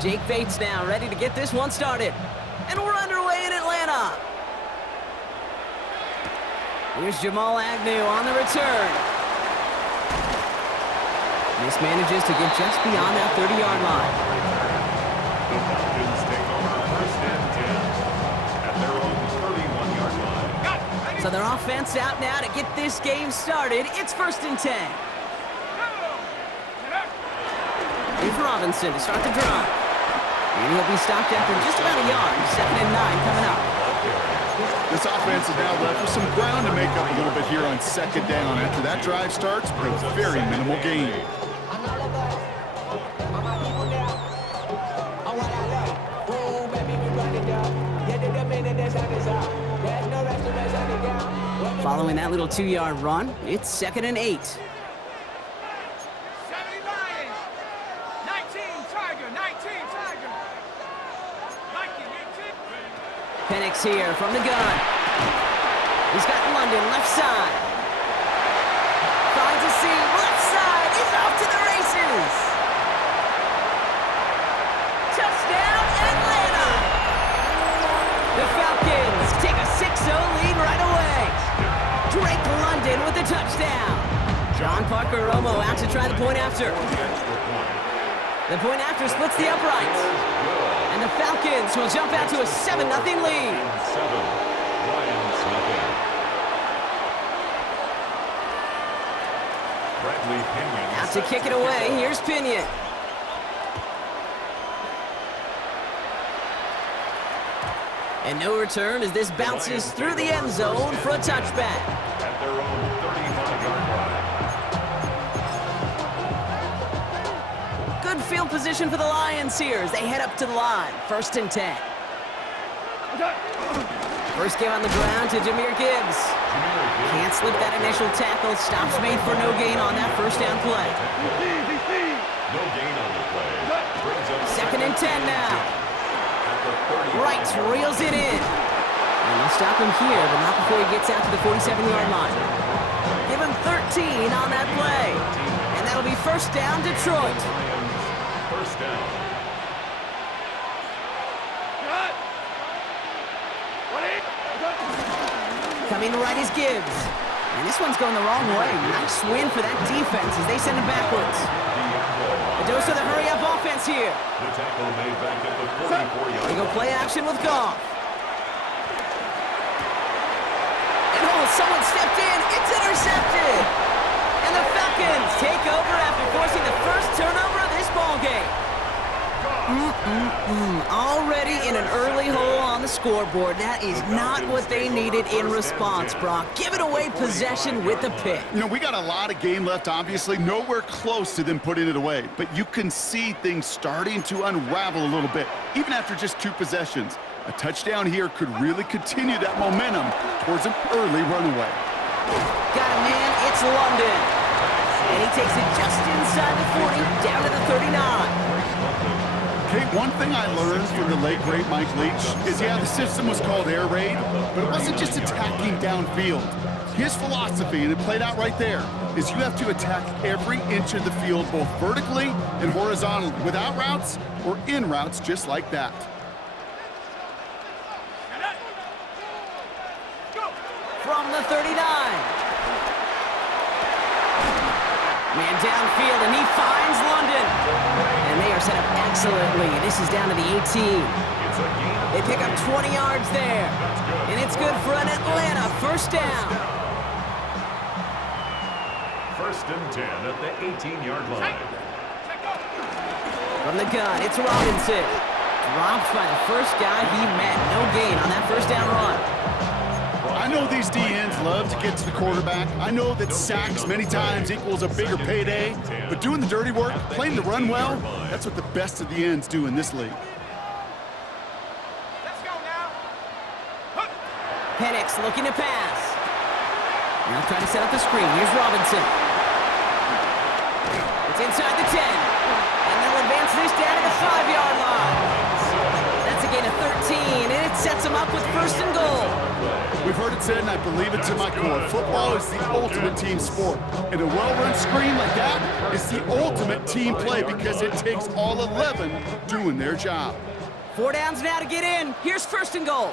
Jake Bates now ready to get this one started. And we're underway in Atlanta. Here's Jamal Agnew on the return. This manages to get just beyond that 30-yard line. The Falcons take over first and 10 at their own 31-yard line. So their offense out now to get this game started. It's first and 10. Here's Robinson to start the drive. And he'll be stopped after just about a yard. 2nd and 9 coming up. This offense is now left with some ground to make up a little bit here on 2nd down. After that drive starts, with a very minimal gain. Following that little 2-yard run, it's 2nd and 8. Penix here from the gun. He's got London left side. Finds a seam left side. He's off to the races. Touchdown, Atlanta. The Falcons take a 6-0 lead right away. Drake London with the touchdown. John Parker Romo out to try the point after. The point after splits the uprights. And the Falcons will jump out to a 7-0 lead. 7, Lions nothing. Bradley Pinion Out to kick it away. Here's Pinion. And no return as this bounces through the end zone for a touchback. At their own 35-yard line. Good field position for the Lions here as they head up to the line. 1st and 10. First give on the ground to Jahmyr Gibbs. Can't slip that initial tackle. Stops made for no gain on that first down play. No gain on the play. Brings up 2nd and 10 now. Wright reels it in. And they'll stop him here, but not before he gets out to the 47-yard line. Give him 13 on that play. And that'll be first down, Detroit. First down. Coming right is Gibbs. And this one's going the wrong way. Nice win for that defense as they send him backwards. A dose of the hurry-up offense here. The tackle made back at the 44-yard They go play action with Goff. And someone stepped in. It's intercepted. And the Falcons take over after forcing the first turnover of this ballgame. Already in an early hole on the scoreboard. That is not what they needed in response, Brock. Giving away possession with the pick. You know, we got a lot of game left, obviously. Nowhere close to them putting it away. But you can see things starting to unravel a little bit, even after just 2 possessions. A touchdown here could really continue that momentum towards an early runaway. Got a man, it's London. And he takes it just inside the 40, down to the 39. Okay, one thing I learned from the late, great Mike Leach is, yeah, the system was called air raid, but it wasn't just attacking downfield. His philosophy, and it played out right there, is you have to attack every inch of the field, both vertically and horizontally, without routes or in routes just like that. From the 39. Man downfield, and he finds London. And they are set up excellently. This is down to the 18. They pick up 20 yards there. And it's good for an Atlanta first down. 1st and 10 at the 18-yard line. From the gun, it's Robinson. Dropped by the first guy he met. No gain on that first down run. I know these DNs love to get to the quarterback. I know that sacks many times equals a bigger payday, but doing the dirty work, playing the run well, that's what the best of the ends do in this league. Let's go now. Penix looking to pass. Now trying to set up the screen. Here's Robinson. It's inside the 10. And they'll advance this down to the 5-yard line. That's a gain of 13, and It sets him up with first and goal. We've heard it said, and I believe it to my core, football is the ultimate team sport. And a well-run screen like that is the ultimate team play because it takes all 11 doing their job. 4 downs now to get in. Here's first and goal.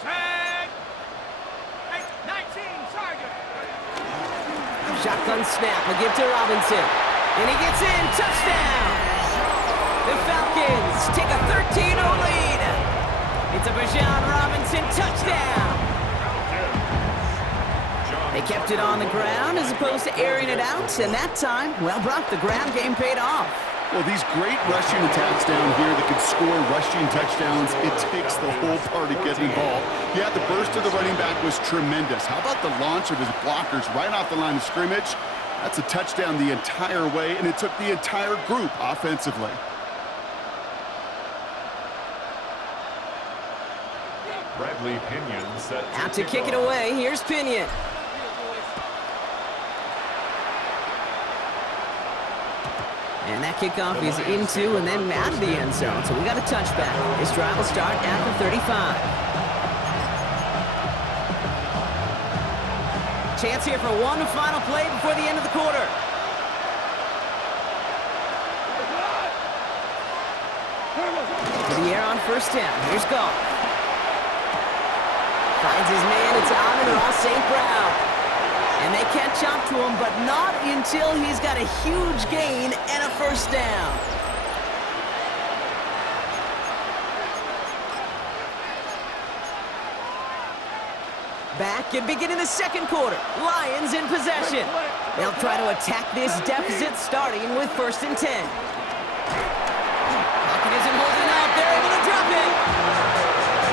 Set. 19, target. Shotgun snap, a give to Robinson. And he gets in, touchdown! The Falcons take a 13-0 lead. It's a Bijan Robinson touchdown. They kept it on the ground as opposed to airing it out, and that time, well, Brock, the ground game paid off. Well, these great rushing attacks down here that can score rushing touchdowns, it takes the whole party getting involved. Yeah, the burst of the running back was tremendous. How about the launch of his blockers right off the line of scrimmage? That's a touchdown the entire way, and it took the entire group offensively. Bradley Pinion set Out to kick it away, here's Pinion. And that kickoff is into and then out of the end zone. So we got a touchback. This drive will start at the 35. Chance here for one final play before the end of the quarter. To the air on first down. Here's Goff. Finds his man. It's Amon-Ra St. Brown. And they catch up to him, but not until he's got a huge gain and a first down. Back and beginning the second quarter. Lions in possession. They'll try to attack this deficit starting with first and 10. Pocket isn't holding up. They're able to drop it.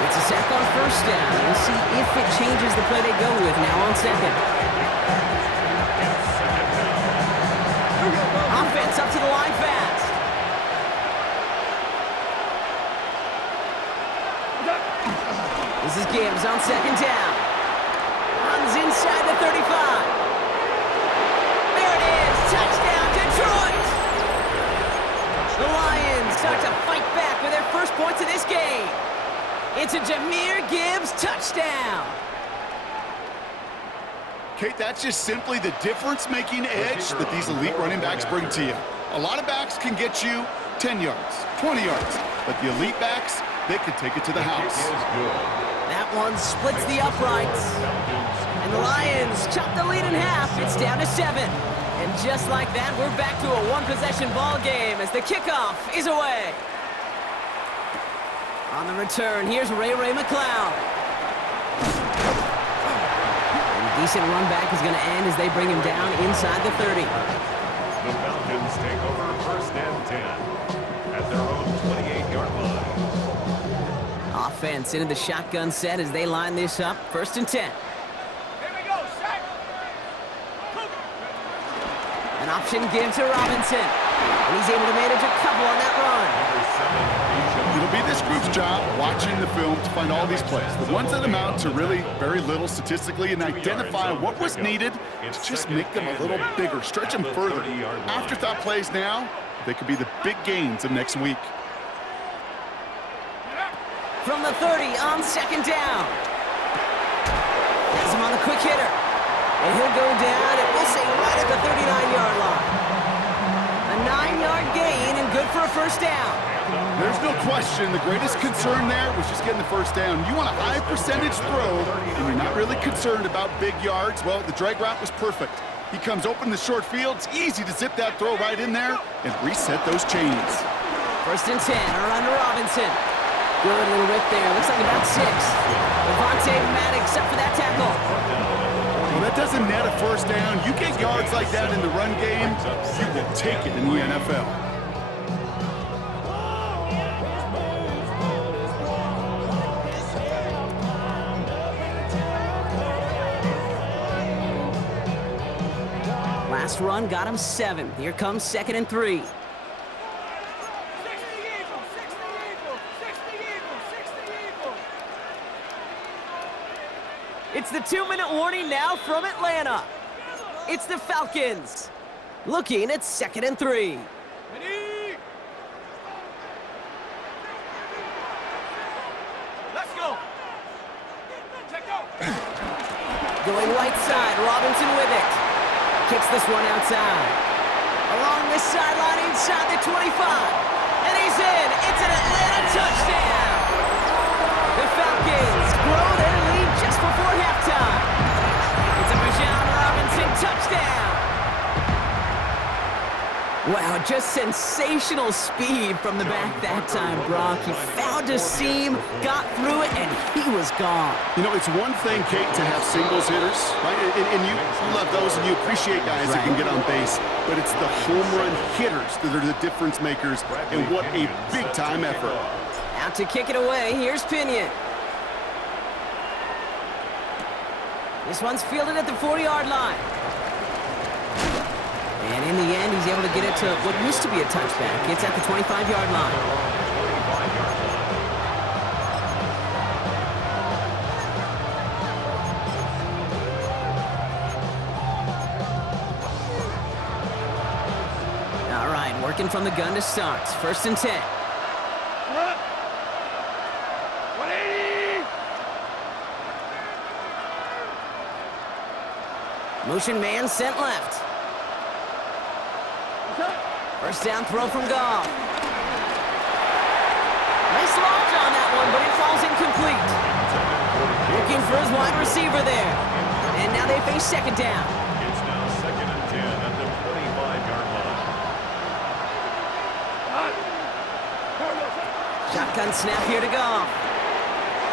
It's a sack on first down. We'll see if it changes the play they go with now on second. Offense up to the line fast. This is Gibbs on second down. Runs inside the 35. There it is. Touchdown, Detroit. The Lions start to fight back with their first points of this game. It's a Jahmyr Gibbs touchdown. Kate, that's just simply the difference-making edge that these elite running backs bring to you. A lot of backs can get you 10 yards, 20 yards, but the elite backs, they can take it to the house. That one splits the uprights. And the Lions chop the lead in half. It's down to 7. And just like that, we're back to a one-possession ball game as the kickoff is away. On the return, here's Ray McCloud. Decent run back is going to end as they bring him down inside the 30. The Falcons take over first and 10 at their own 28-yard line. Offense into the shotgun set as they line this up. First and 10. Here we go, set. An option give to Robinson. And he's able to manage a couple on that run. It'll be this group's job watching the film to find all these plays, the ones that amount to really very little statistically, and identify what was needed to just make them a little bigger, stretch them further. Afterthought plays now, they could be the big gains of next week. From the 30 on second down. Has him on the quick hitter. And he'll go down, and we'll say right at the 39-yard line. A 9-yard gain and good for a first down. There's no question the greatest concern there was just getting the first down. You want a high percentage throw, and you're not really concerned about big yards. Well, the drag route was perfect. He comes open in the short field. It's easy to zip that throw right in there and reset those chains. First and 10, around to Robinson. Good little rip there. Looks like about 6. Devontae Maddox up for that tackle. Well, that doesn't net a first down. You get yards like that in the run game, you will take it in the NFL. Last run got him 7. Here comes second and 3. 60 Eagles, 60 Eagles, 60 Eagles, 60 Eagles. It's the 2-minute warning now from Atlanta. It's the Falcons looking at second and 3. Ready? Let's go. Going right side, Robinson with it. Kicks this one outside. Along this sideline inside the 25. And he's in. It's an Atlanta touchdown. The Falcons grow their lead just before halftime. It's a Bijan Robinson touchdown. Wow, just sensational speed from the back that time, Brock. He found a seam, got through it, and he was gone. You know, it's one thing, Kate, to have singles hitters, right? And you love those, and you appreciate guys that can get on base. But it's the home run hitters that are the difference makers, and what a big-time effort. Out to kick it away, here's Pinion. This one's fielded at the 40-yard line. And in the end, he's able to get it to what used to be a touchback. It's at the 25-yard line. All right, working from the gun to start. 1st and 10. 180. Motion man sent left. 1st down throw from Goff. Nice loft on that one, but it falls incomplete. Looking for his wide receiver there. And now they face 2nd down. It's now 2nd and 10 at the 25-yard line. Shotgun snap here to Goff.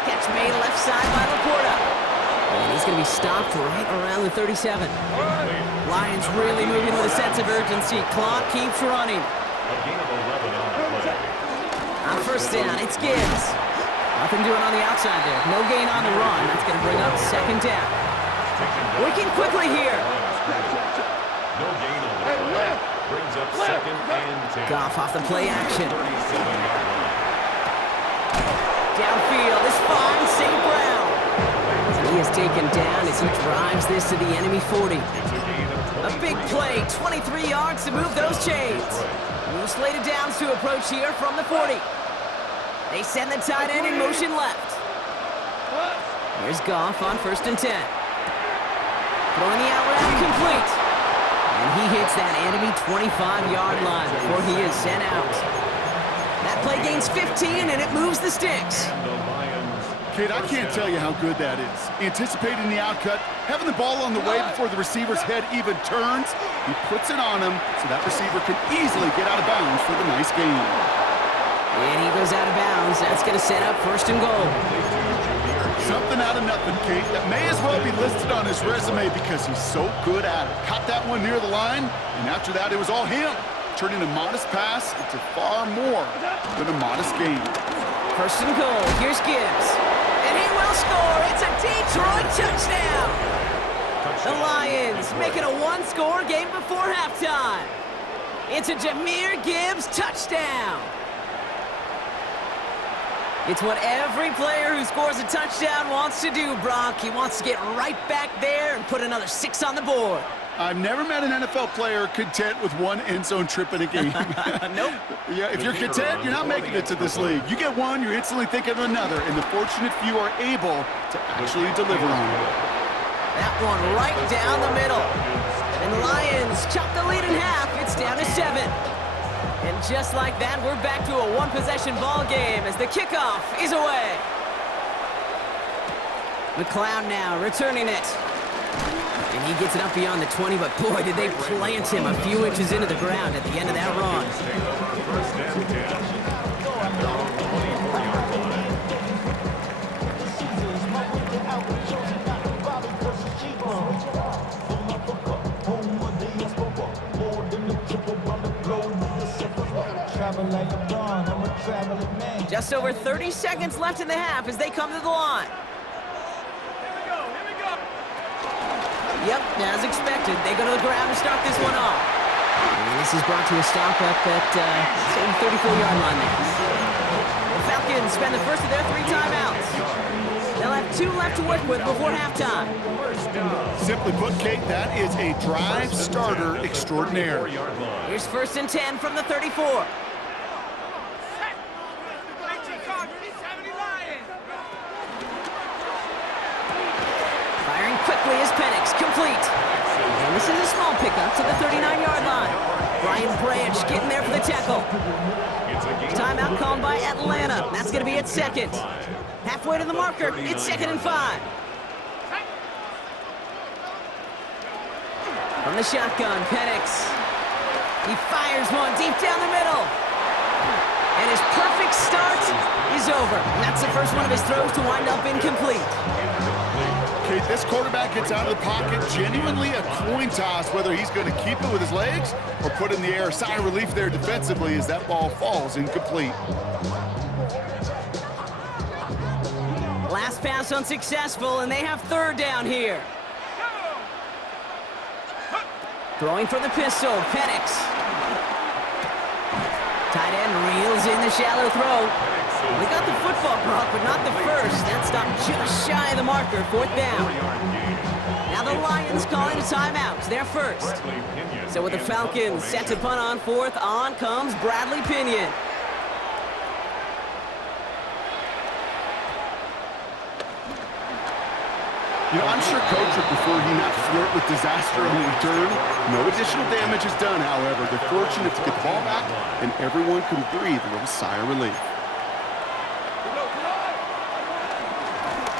Catch made left side by Laporta. And he's going to be stopped right around the 37. Lions really moving with a sense of urgency. Clock keeps running. A gain of 11 on the play. On 1st down, it's Gibbs. Nothing doing on the outside there. No gain on the run. That's going to bring up 2nd down. Working quickly here. No gain on the play. Brings up 2nd and 10. Goff off the play action. 37-yard line. Downfield is fine, St. Brown. He is taken down as he drives this to the enemy 40. It's a gain of A big play, 23 yards to move those chains. New slated downs to approach here from the 40. They send the tight end in motion left. Here's Goff on 1st and 10. Throwing the out route complete. And he hits that enemy 25-yard line before he is sent out. That play gains 15 and it moves the sticks. the Lions. Kate, I can't tell you how good that is. Anticipating the outcut, having the ball on the way before the receiver's head even turns, he puts it on him so that receiver can easily get out of bounds for the nice gain. And he goes out of bounds. That's going to set up 1st and goal. Something out of nothing, Kate, that may as well be listed on his resume because he's so good at it. Caught that one near the line, and after that, it was all him, turning a modest pass into far more than a modest gain. 1st and goal. Here's Gibbs. And he will score. It's a Detroit touchdown. The Lions make it a one-score game before halftime. It's a Jahmyr Gibbs touchdown. It's what every player who scores a touchdown wants to do, Brock. He wants to get right back there and put another 6 on the board. I've never met an NFL player content with one end zone trip in a game. Nope. Yeah, if you're content, you're not making it to this league. You get one, you're instantly thinking of another, and the fortunate few are able to actually deliver on it. That one right down the middle. And the Lions chop the lead in half. It's down to 7. And just like that, we're back to a one-possession ball game as the kickoff is away. McLeod now returning it. And he gets it up beyond the 20, but boy, did they plant him a few inches into the ground at the end of that run. Just over 30 seconds left in the half as they come to the line. Yep, as expected, they go to the ground to start this one off. And this is brought to a stop up at, say, the 34-yard line there. The Falcons spend the first of their 3 timeouts. They'll have 2 left to work with before halftime. Simply put, Kate, that is a drive starter extraordinaire. Here's 1st and 10 from the 34. Firing quickly is Penn. to the 39-yard line. Brian Branch getting there for the tackle. Timeout called by Atlanta. That's going to be its second. Halfway to the marker, it's 2nd and 5. From the shotgun, Penix. He fires one deep down the middle. And his perfect start is over. And that's the first one of his throws to wind up incomplete. Okay, this quarterback gets out of the pocket, genuinely a coin toss whether he's going to keep it with his legs or put it in the air. Sigh of relief there defensively as that ball falls incomplete. Last pass unsuccessful, and they have 3rd down here. Throwing for the pistol, Penix. Tight end reels in the shallow throw. We got the football, Brock, but not the first. That stopped just shy of the marker, 4th down. Now the Lions calling a timeout, their first. So with the Falcons set to punt on 4th, on comes Bradley Pinion. You know, I'm sure Coach would prefer he not flirt with disaster on the return. No additional damage is done, however. They're fortunate to get the ball back, and everyone can breathe a little sigh of relief.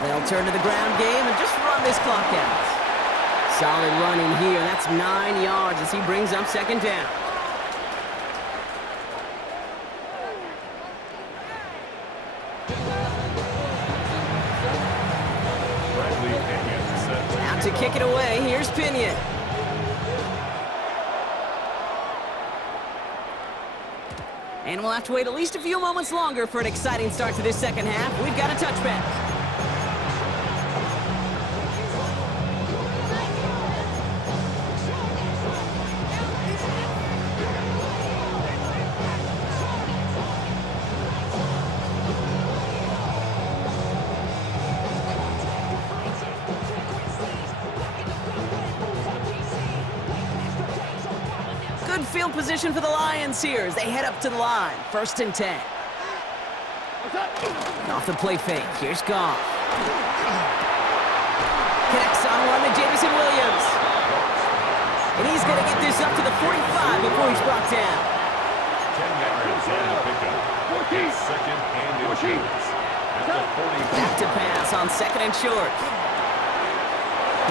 They'll turn to the ground game and just run this clock out. Solid running here. That's 9 yards as he brings up 2nd down. Out to kick it away. Here's Pinion. And we'll have to wait at least a few moments longer for an exciting start to this second half. We've got a touchback. Good field position for the Lions here as they head up to the line. 1st and 10. Off the play fake. Here's Goff. Connects on one to Jamison Williams. And he's going to get this up to the 45 before he's brought down. 10 yards on the pickup. 2nd and short. At the 40. Back to pass on 2nd and short.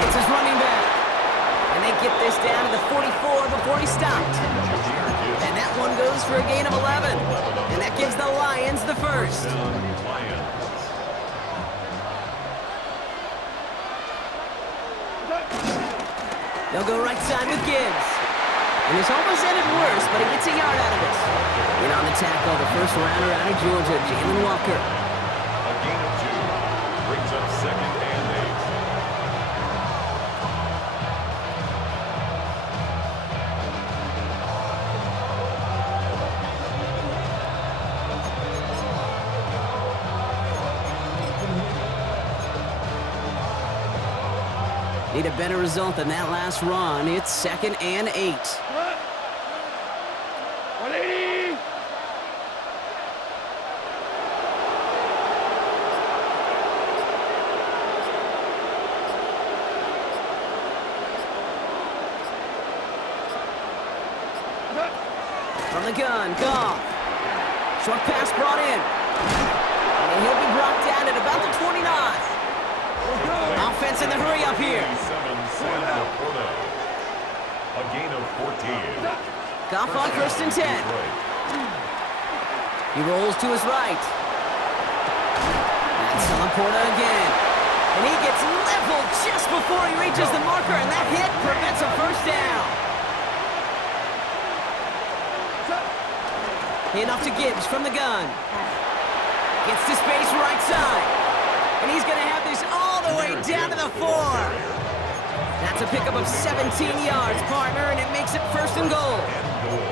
It's his running back. And they get this down to the 44 before he stopped. And that one goes for a gain of 11. And that gives the Lions the first. They'll go right side with Gibbs. And this almost ended worse, but he gets a yard out of it. In on the tackle, the first rounder out of Georgia, Jalen Walker. A gain of 2. Brings up 2nd and 8. Need a better result than that last run. It's 2nd and 8. 180. From the gun, Goff. Short pass brought in. And he'll be brought down at about the 29. Offense in the hurry up here. A gain of 14. Goff on 1st and 10. He rolls to his right. That's Laporta again. And he gets leveled just before he reaches the marker, and that hit prevents a 1st down. Handoff to Gibbs from the gun. Gets to space right side. And he's going to have this all the way down to the 4. That's a pickup of 17 yards, partner, and it makes it 1st and goal.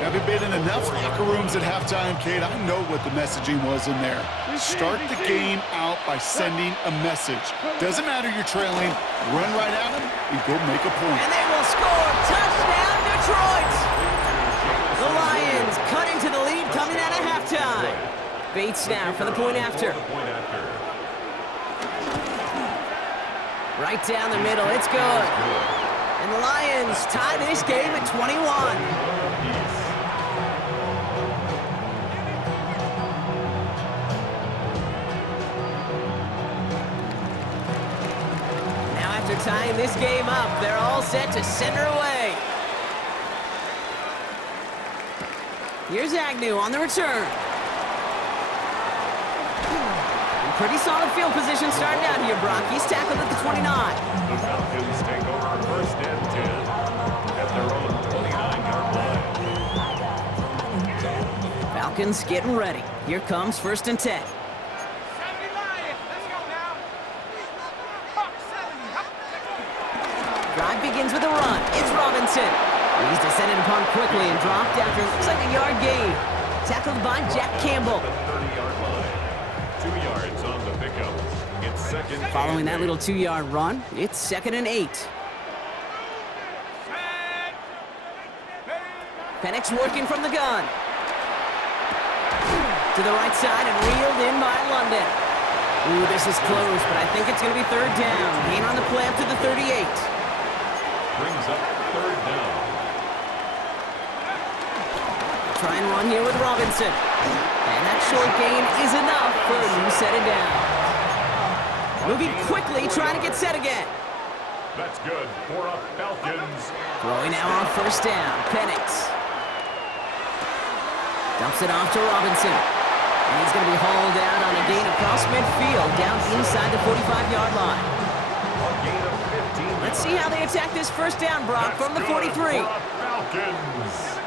Having been in enough locker rooms at halftime, Kate, I know what the messaging was in there. Start the game out by sending a message. Doesn't matter you're trailing, run right at them and go make a point. And they will score. Touchdown, Detroit! The Lions cut into the lead coming out of halftime. Bates now for the point after. Right down the middle, it's good. And the Lions tie this game at 21. After tying this game up, they're all set to send her away. Here's Agnew on the return. Pretty solid field position starting out here, Brock. He's tackled at the 29. The Falcons take over first and 10 at their own 29-yard line. Falcons getting ready. Here comes first and 10. 70 Lions. Let's go now. Up 70. Up. Drive begins with a run. It's Robinson. He's descended upon quickly and dropped after it looks like a yard gain. Tackled by Jack Campbell. 30-yard line. 2 yards on the pickup. It's second. Following that little 2-yard run, it's 2nd and 8. Penix working from the gun. To the right side and reeled in by London. Ooh, this is close, but I think it's going to be 3rd down. Gain on the play up to the 38. Brings up 3rd down. Try and run here with Robinson. And that short gain is enough for a new set it down. Moving quickly, trying to get set again. That's good for a Falcons. Throwing now on first down. Penix. Dumps it off to Robinson. And he's going to be hauled out on a gain across midfield, down inside the 45-yard line. A gain of 15. Let's see how they attack this first down, Brock, from the 43. For a Falcons.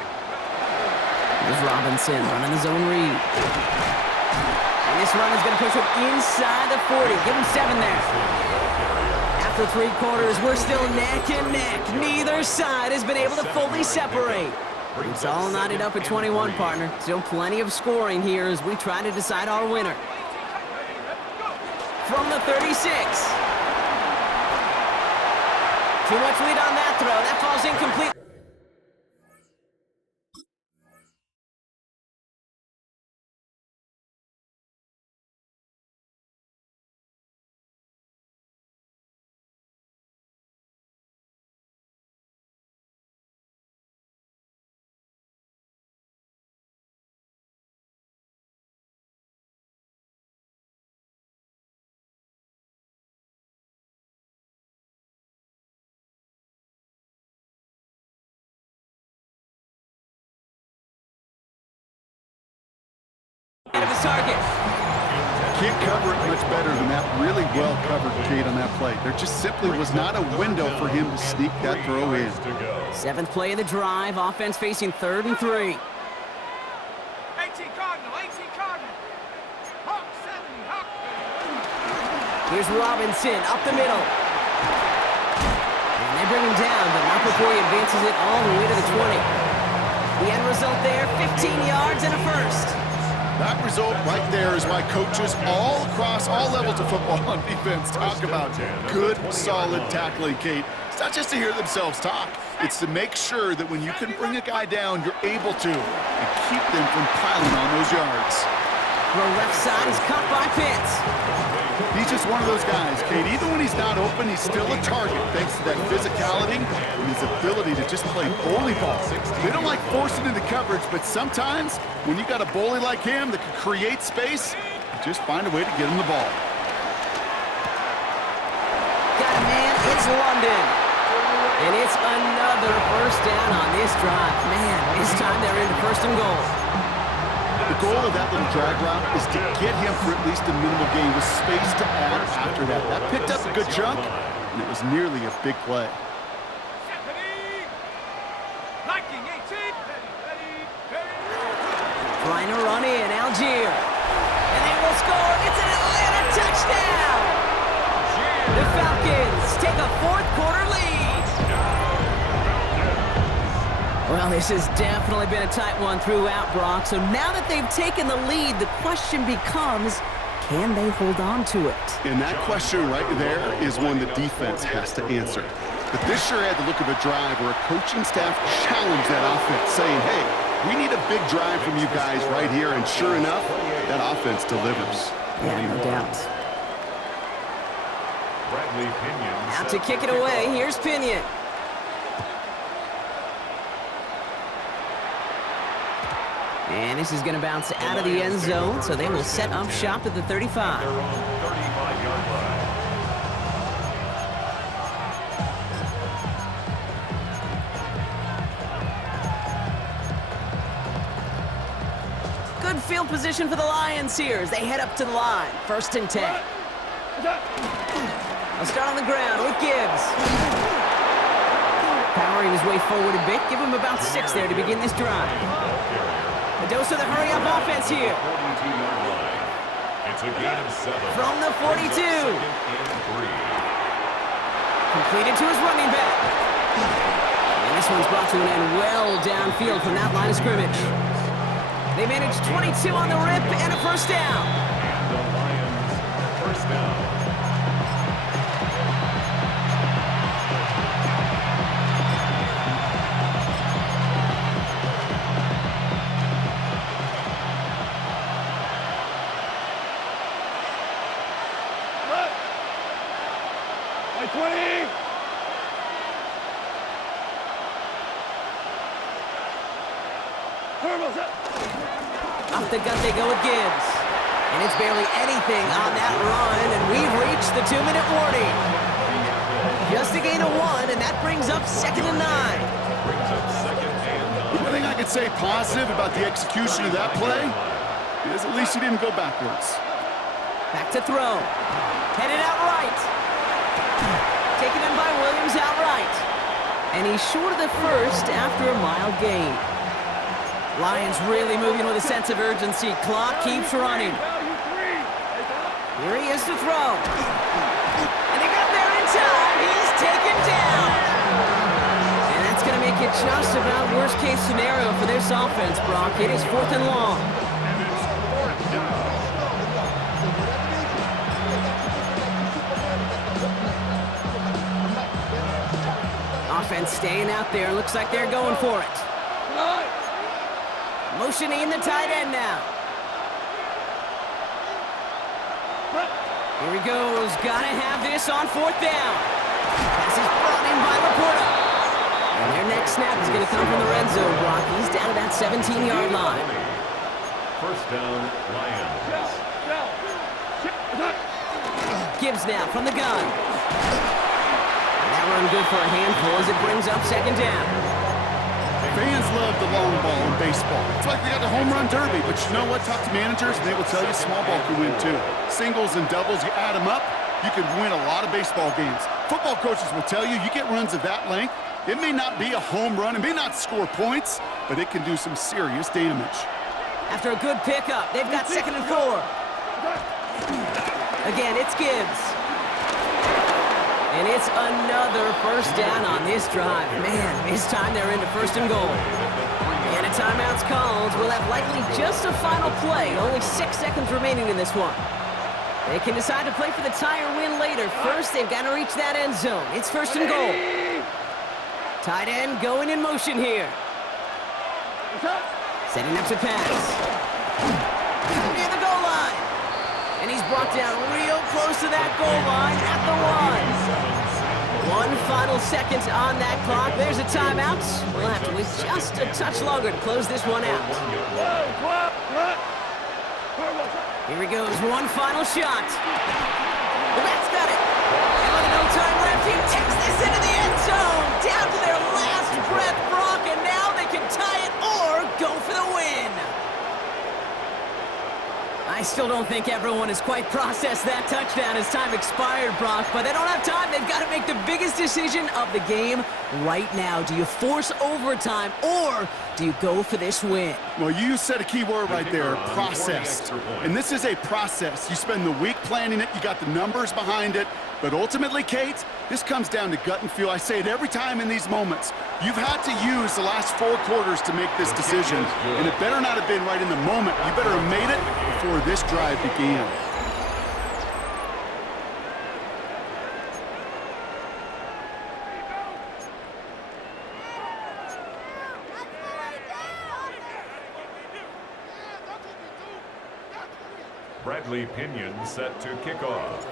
Here's Robinson running the zone read. And this run is going to push him inside the 40. Give him 7 there. After 3 quarters, we're still neck and neck. Neither side has been able to fully separate. It's all knotted up at 21, partner. Still plenty of scoring here as we try to decide our winner. From the 36. Too much lead on that throw. That falls incomplete. Of his target. Can't cover it much better than that. Really well covered, Kate, on that play. There just simply was not a window for him to sneak that throw in. 7th play of the drive. Offense facing 3rd and 3. 18 Cardinal. 18 Cardinal. Hawk 70. Hawk. Here's Robinson up the middle. And they bring him down, but not before he advances it all the way to the 20. The end result there, 15 yards and a first. That result right there is why coaches all across all levels of football on defense talk about good, solid tackling, Kate. It's not just to hear themselves talk. It's to make sure that when you can bring a guy down, you're able to and keep them from piling on those yards. Throw left side is caught by Pitts. He's just one of those guys, Kate. Even when he's not open, he's still a target thanks to that physicality and his ability to just play bully ball. They don't like forcing into coverage, but sometimes when you got a bully like him that can create space, you just find a way to get him the ball. Got a man, it's London. And it's another first down on this drive. Man, this time they're into 1st and goal. The goal of that little drag route is to get him for at least a minimal gain with space to add after that. That picked up a good chunk, and it was nearly a big play. Liking 18. Trying to run in, Algier. And they will score. It's an Atlanta touchdown. The Falcons take a 4th quarter lead. Well, this has definitely been a tight one throughout, Brock. So now that they've taken the lead, the question becomes, can they hold on to it? And that question right there is one the defense has to answer. But this sure had the look of a drive where a coaching staff challenged that offense, saying, hey, we need a big drive from you guys right here. And sure enough, that offense delivers. Yeah, no doubt. Bradley Pinion. Out to kick it away. Here's Pinion. And this is going to bounce out of the end zone, so they will set up shop at the 35. Their own 35-yard line. Good field position for the Lions here as they head up to the line. 1st and 10. They'll start on the ground with Gibbs. Powering his way forward a bit. Give him about 6 there to begin this drive. A dose of the hurry-up offense here. 42-yard line. It's a gain of 7. From the 42. Completed to his running back. And this one's brought to an end well downfield from that line of scrimmage. They managed 22 on the rip and a 1st down. And the Lions, 1st down. Like 20. Off the gut they go with Gibbs. And it's barely anything on that run, and we've reached the 2-minute warning. Just a gain of 1, and that brings up 2nd and 9. Brings up 2nd and 9. One thing I could say positive about the execution of that play is at least he didn't go backwards. Back to throw. Headed out right. Taken in by Williams outright. And he's short of the 1st after a mild gain. Lions really moving with a sense of urgency. Clock keeps running. Here he is to throw. And they got there in time. He's taken down. And that's going to make it just about worst-case scenario for this offense, Brock. It is 4th and long. And it's 4th down. Offense staying out there. Looks like they're going for it. Motioning in the tight end now. Here he goes. Gotta have this on 4th down. Pass is brought in by Laporta. And their next snap is going to come from the red zone, Brock. He's down to that 17-yard line. 1st down, Lions. Gibbs now from the gun. And that run good for a handful as it brings up 2nd down. Fans love the long ball in baseball. It's like they got the home run derby, but you know what? Talk to managers and they will tell you small ball can win too. Singles and doubles, you add them up, you can win a lot of baseball games. Football coaches will tell you get runs of that length. It may not be a home run, it may not score points, but it can do some serious damage. After a good pickup, they've got 2nd and 4. Again, it's Gibbs. And it's another 1st down on this drive. Man, this time they're into 1st and goal. And a timeout's called. We'll have likely just a final play. Only 6 seconds remaining in this one. They can decide to play for the tie or win later. First, they've got to reach that end zone. It's 1st and goal. Tight end going in motion here. Setting up to pass. Near the goal line. And he's brought down real close to that goal line at the 1. One final second on that clock. There's a timeout. We'll have to wait just a touch longer to close this one out. Here he goes. One final shot. Well, that's got it. And with no time left, he takes this into the end zone. Down to their last breath, Brock. And now they can tie it or go for the win. I still don't think everyone has quite processed that touchdown as time expired, Brock, but they don't have time. They've got to make the biggest decision of the game right now. Do you force overtime or do you go for this win? Well, you said a key word right there, processed. And this is a process. You spend the week planning it, you got the numbers behind it, but ultimately, Kate, this comes down to gut and feel. I say it every time in these moments. You've had to use the last 4 quarters to make this decision, and it better not have been right in the moment. You better have made it before this drive began. Bradley Pinion set to kick off.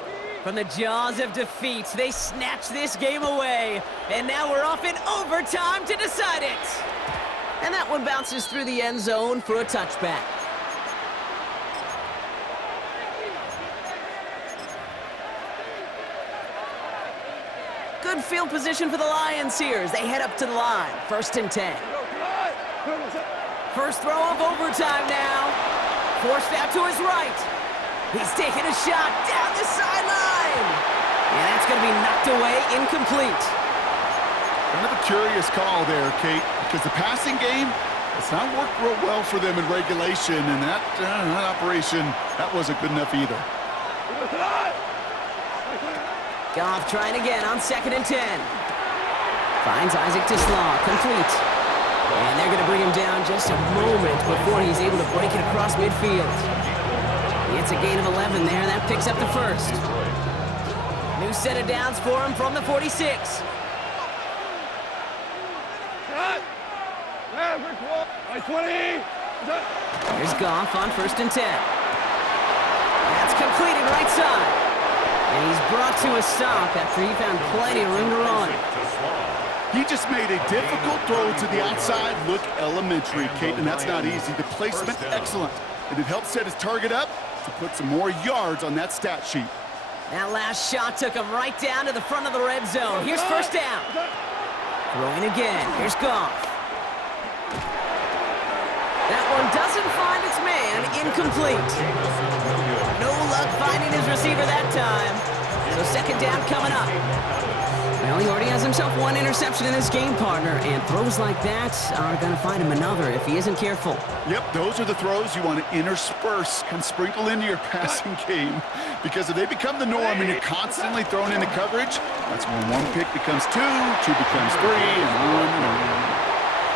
From the jaws of defeat, they snatch this game away. And now we're off in overtime to decide it. And that one bounces through the end zone for a touchback. Good field position for the Lions here as they head up to the line. 1st and 10. First throw of overtime now. Forced out to his right. He's taking a shot down the sideline. And that's going to be knocked away, incomplete. Kind of a curious call there, Kate, because the passing game, it's not worked real well for them in regulation, and that operation, that wasn't good enough either. Goff trying again on 2nd and 10. Finds Isaac Slaw, complete. And they're going to bring him down just a moment before he's able to break it across midfield. It's a gain of 11 there, and that picks up the first. New set of downs for him from the 46. Here's Goff on 1st and 10. That's completed right side. And he's brought to a stop after he found plenty of room to run. He just made a difficult throw to the outside look elementary, Kate, and that's not easy. The placement, excellent. And it helped set his target up to put some more yards on that stat sheet. That last shot took him right down to the front of the red zone. Here's 1st down. Throwing again. Here's Goff. That one doesn't find its man. Incomplete. No luck finding his receiver that time. So 2nd down coming up. Well, he already has himself one interception in his game, partner, and throws like that are going to find him another if he isn't careful. Yep, those are the throws you want to intersperse, can sprinkle into your passing game, because if they become the norm and you're constantly thrown into coverage, that's when one pick becomes two becomes three, and on and on.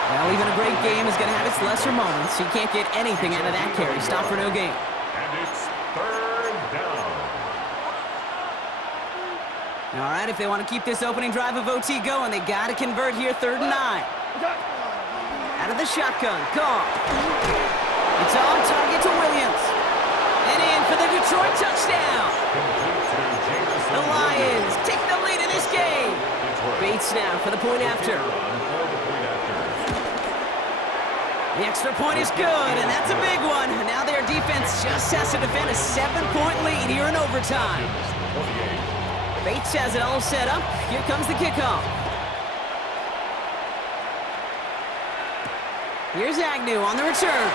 Well, even a great game is going to have its lesser moments. He can't get anything out of that carry. Stop for no gain. And it's 3rd down. All right, if they want to keep this opening drive of OT going, they got to convert here. 3rd and 9. Out of the shotgun, Goff. It's on target to Williams. And in for the Detroit touchdown. The Lions take the lead in this game. Bates now for the point after. The extra point is good, and that's a big one. Now their defense just has to defend a 7-point lead here in overtime. Bates has it all set up. Here comes the kickoff. Here's Agnew on the return.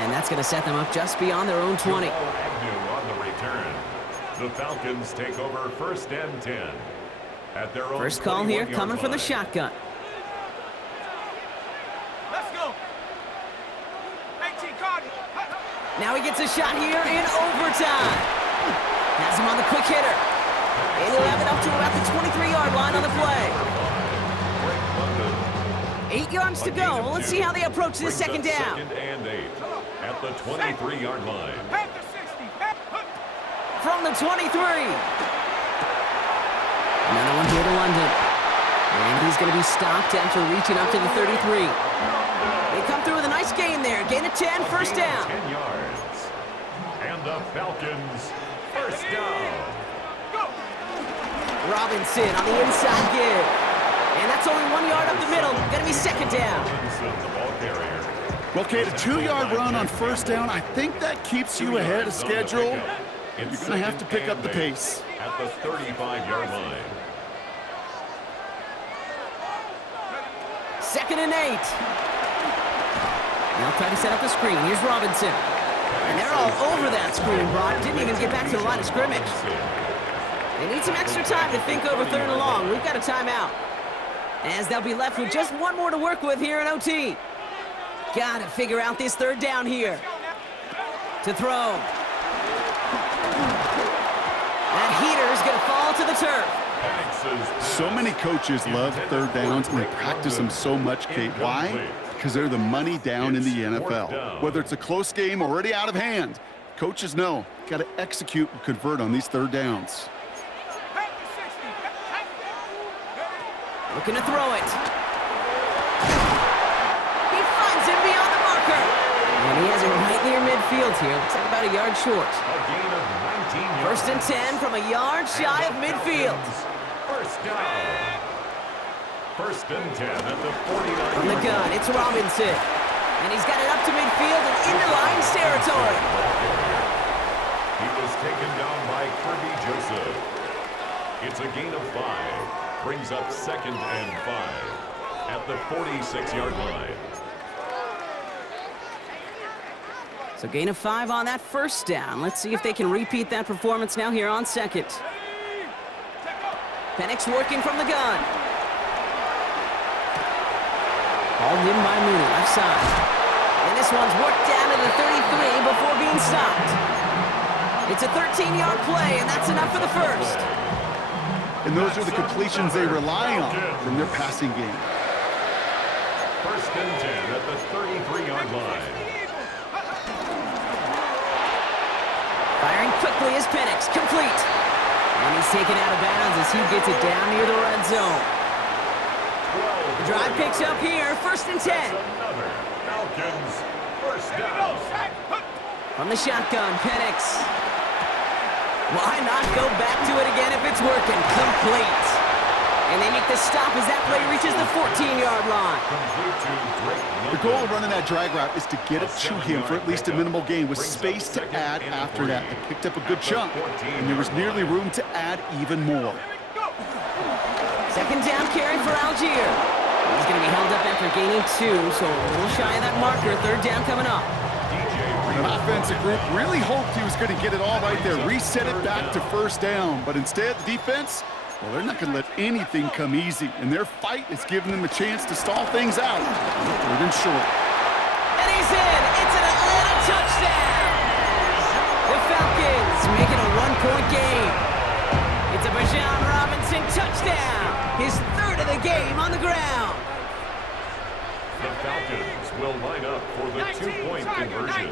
And that's going to set them up just beyond their own 20. Agnew on the return. The Falcons take over 1st and 10. At their own First call here coming from the line. shotgun. Let's go. 18 Cardinals. Now he gets a shot here in overtime. Has him on the quick hitter. And he'll have it up to about the 23-yard line on the play. 8 yards to go. Well, let's see how they approach this 2nd down. 2nd and 8 at the 23-yard line. Panther 60. From the 23. Another one here to London. And he's going to be stopped after reaching up to the 33. They come through with a nice gain there. Gain of 10, 1st down. 10 yards. And the Falcons, 1st down. Robinson on the inside give. And that's only 1 yard up the middle. Going to be 2nd down. The ball carrier. Well, Kate, a 2-yard run on 1st down, I think that keeps you ahead of schedule. You're going to have to pick up the pace. At the 35-yard line. 2nd and 8. Now try to set up the screen. Here's Robinson. And they're all over that screen, Brock. Didn't even get back to the line of scrimmage. They need some extra time to think over 3rd and long. We've got a timeout. As they'll be left with just one more to work with here in OT. Got to figure out this 3rd down here. To throw. That heater is going to fall to the turf. So many coaches love 3rd downs, and they practice them so much, Kate. Why? Because they're the money down in the NFL. Whether it's a close game already out of hand, coaches know, got to execute and convert on these 3rd downs. Looking to throw it. He finds him beyond the marker. And he has it right near midfield here. Looks like about a yard short. A gain of 19 yards. 1st and 10 from a yard shy of midfield. 1st down. First and 10 at the 49. From the gun, it's Robinson. And he's got it up to midfield and into Lions territory. He was taken down by Kirby Joseph. It's a gain of 5. Brings up second and 5 at the 46-yard line. So gain of 5 on that first down. Let's see if they can repeat that performance now here on second. Penix working from the gun. Hauled in by Mooney, left side. And this one's worked down to the 33 before being stopped. It's a 13-yard play, and that's enough for the first. And those are the completions they rely on from their passing game. First and 10 at the 33-yard line. Firing quickly is Penix, complete. And he's taken out of bounds as he gets it down near the red zone. The drive picks up here, first and 10. Another Falcons first down. From the shotgun, Penix. Why not go back to it again if it's working? Complete. And they make the stop as that play reaches the 14-yard line. The goal of running that drag route is to get it to him for at least a minimal gain with space to add after that. They picked up a good chunk, and there was nearly room to add even more. Second down carry for Algier. He's going to be held up after gaining 2, so a little shy of that marker. Third down coming up. An offensive group really hoped he was going to get it all right there, reset it back to first down. But instead, the defense, well, they're not going to let anything come easy. And their fight is giving them a chance to stall things out. Third and short. And he's in. It's an Atlanta touchdown. The Falcons make it a 1-point game. It's a Bijan Robinson touchdown. His third of the game on the ground. The Falcons will line up for the 2-point conversion.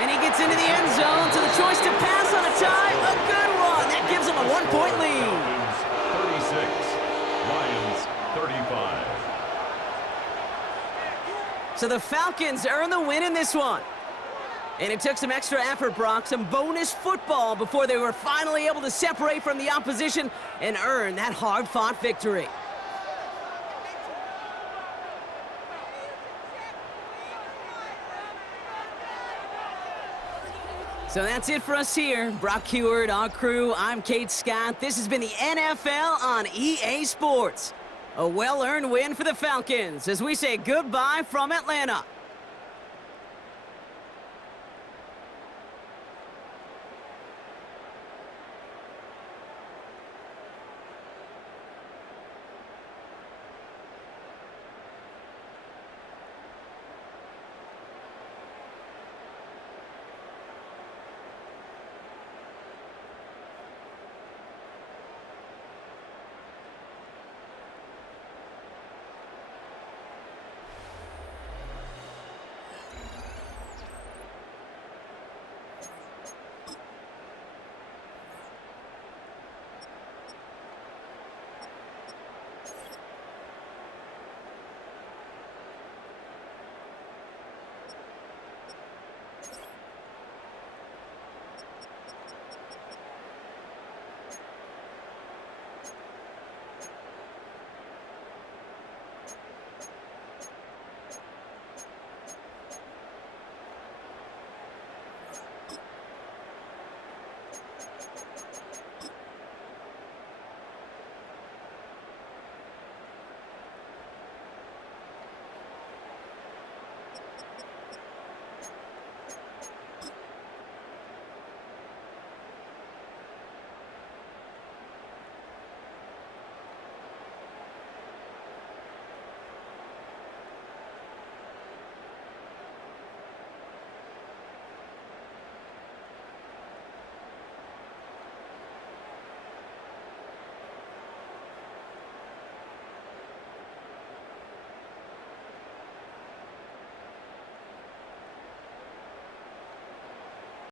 And he gets into the end zone, so the choice to pass on a tie, a good one. That gives him a 1-point lead. Falcons 36, Lions 35. So the Falcons earn the win in this one. And it took some extra effort, Brock, some bonus football before they were finally able to separate from the opposition and earn that hard-fought victory. So that's it for us here. Brock Heward, our crew, I'm Kate Scott. This has been the NFL on EA Sports. A well-earned win for the Falcons as we say goodbye from Atlanta.